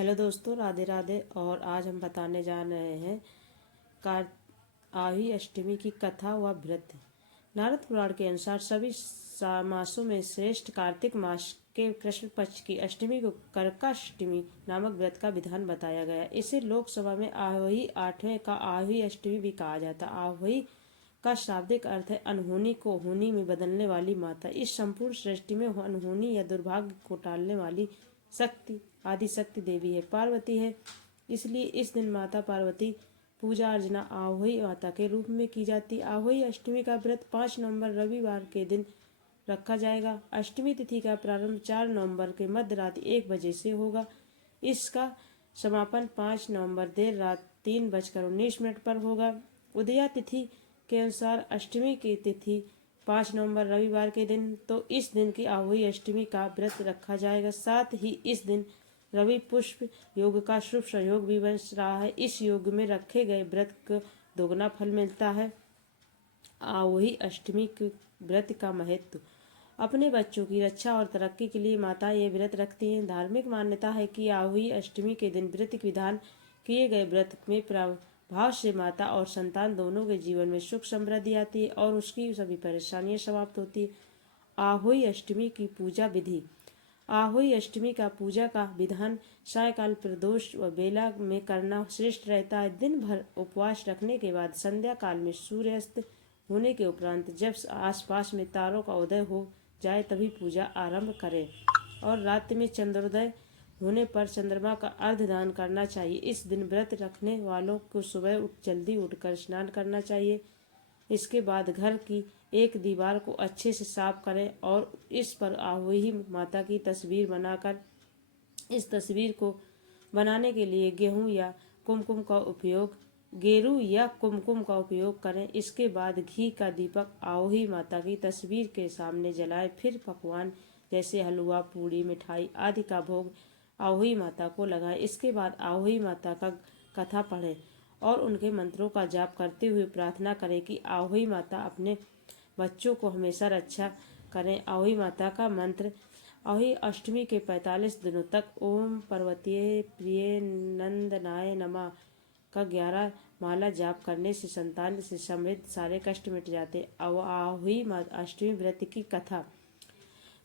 Hello दोस्तों, राधे राधे। और आज हम बताने जा रहे हैं कार आही अष्टमी की कथा व व्रत। नारद पुराण के अनुसार सभी मासों में श्रेष्ठ कार्तिक मास के कृष्ण पक्ष की अष्टमी को करकाष्टमी नामक व्रत का विधान बताया गया। इसे लोकसभा में आहोई आठवें का आहोई अष्टमी भी कहा जाता। आहोई का शाब्दिक अर्थ है अनहोनी को होनी में बदलने वाली माता। इस संपूर्ण सृष्टि में अनहोनी या दुर्भाग्य को टालने वाली शक्ति आदि शक्ति देवी है, पार्वती है। इसलिए इस दिन माता पार्वती पूजा अर्चना आहोई माता के रूप में की जाती है। आहोई अष्टमी का व्रत 5 नवंबर रविवार के दिन रखा जाएगा। अष्टमी तिथि का प्रारंभ 4 नवंबर के मध्य रात्रि 1 बजे से होगा। इसका समापन 5 नवंबर देर रात 3:19 पर होगा। उदया तिथि के अनुसार अष्टमी की तिथि 5 नवंबर रविवार के दिन, तो इस दिन की आहोई अष्टमी का व्रत रखा जाएगा। साथ ही इस दिन रवि पुष्प योग का शुभ संयोग भी बन रहा है। इस योग में रखे गए व्रत को दोगुना फल मिलता है। आहोई अष्टमी के व्रत का महत्व। अपने बच्चों की रक्षा और तरक्की के लिए माता ये व्रत रखती हैं। धार्मिक मान्यता है कि आहोई अष्टमी के दिन व्रत विधान किए गए व्रत में प्रभाव से माता और संतान दोनों के जीवन में सुख समृद्धि आती है और उसकी सभी परेशानियां समाप्त होती है। आहोई अष्टमी की पूजा विधि। आहोई अष्टमी का पूजा का विधान सायकाल प्रदोष व बेला में करना श्रेष्ठ रहता है। दिन भर उपवास रखने के बाद संध्या काल में सूर्यास्त होने के उपरांत जब आसपास में तारों का उदय हो जाए तभी पूजा आरंभ करें और रात्रि में चंद्रोदय होने पर चंद्रमा का अर्घदान करना चाहिए। इस दिन व्रत रखने वालों को सुबह जल्दी उठकर स्नान करना चाहिए। इसके बाद घर की एक दीवार को अच्छे से साफ करें और इस पर आहोई माता की तस्वीर बनाकर इस तस्वीर को बनाने के लिए गेरू या कुमकुम का उपयोग करें। इसके बाद घी का दीपक आहोई माता की तस्वीर के सामने जलाएं। फिर पकवान जैसे हलवा, पूड़ी, मिठाई आदि का भोग आहोई माता को लगाएं। इसके बाद आहोई माता का कथा पढ़ें और उनके मंत्रों का जाप करते हुए प्रार्थना करें कि आहोई माता अपने बच्चों को हमेशा रक्षा करें। आहोई माता का मंत्र। आहोई अष्टमी के 45 दिनों तक ओम पार्वतीये प्रिय नंदनाय नमः का 11 माला जाप करने से संतान से समृद्ध सारे कष्ट मिट जाते। आहोई अष्टमी व्रत की कथा।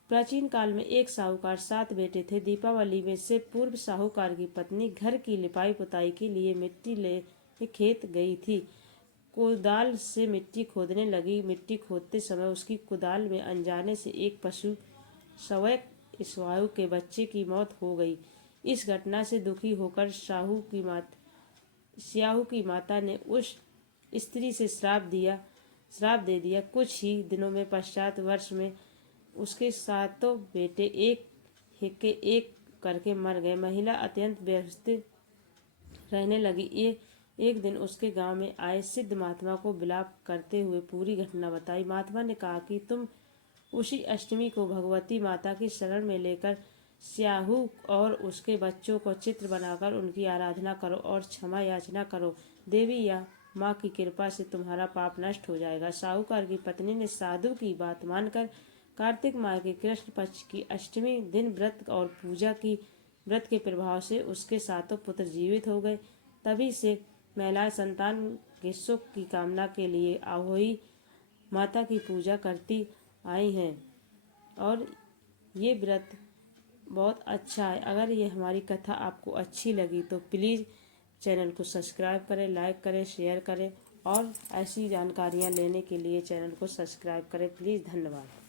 प्राचीन काल में एक साहूकार 7 बेटे थे। दीपावली में से पूर्व साहूकार की पत्नी घर की लिपाई पुताई के लिए मिट्टी ले खेत गई थी। कुदाल से मिट्टी खोदने लगी। मिट्टी खोदते समय उसकी कुदाल में अनजाने से एक पशु सवैक स्याहू के बच्चे की मौत हो गई। इस घटना से दुखी होकर स्याहू की माता ने उस स्त्री से श्राप दे दिया। कुछ ही दिनों में पश्चात वर्ष में उसके 7 बेटे एक करके मर गए। महिला अत्यंत व्यस्त रहने लगी। एक दिन उसके गांव में आए सिद्ध महात्मा को विलाप करते हुए पूरी घटना बताई। महात्मा ने कहा कि तुम उसी अष्टमी को भगवती माता की शरण में लेकर स्याहू और उसके बच्चों को चित्र बनाकर उनकी आराधना करो और क्षमा याचना करो। देवी या माँ की कृपा से तुम्हारा पाप नष्ट हो जाएगा। साहूकार की पत्नी ने साधु की बात मानकर कार्तिक माह के कृष्ण पक्ष की अष्टमी दिन व्रत के प्रभाव से उसके 7 पुत्र जीवित हो गए। तभी से महिलाएं संतान के सुख की कामना के लिए आहोई माता की पूजा करती आई हैं और ये व्रत बहुत अच्छा है। अगर ये हमारी कथा आपको अच्छी लगी तो प्लीज़ चैनल को सब्सक्राइब करें, लाइक करें, शेयर करें और ऐसी जानकारियाँ लेने के लिए चैनल को सब्सक्राइब करें। प्लीज़, धन्यवाद।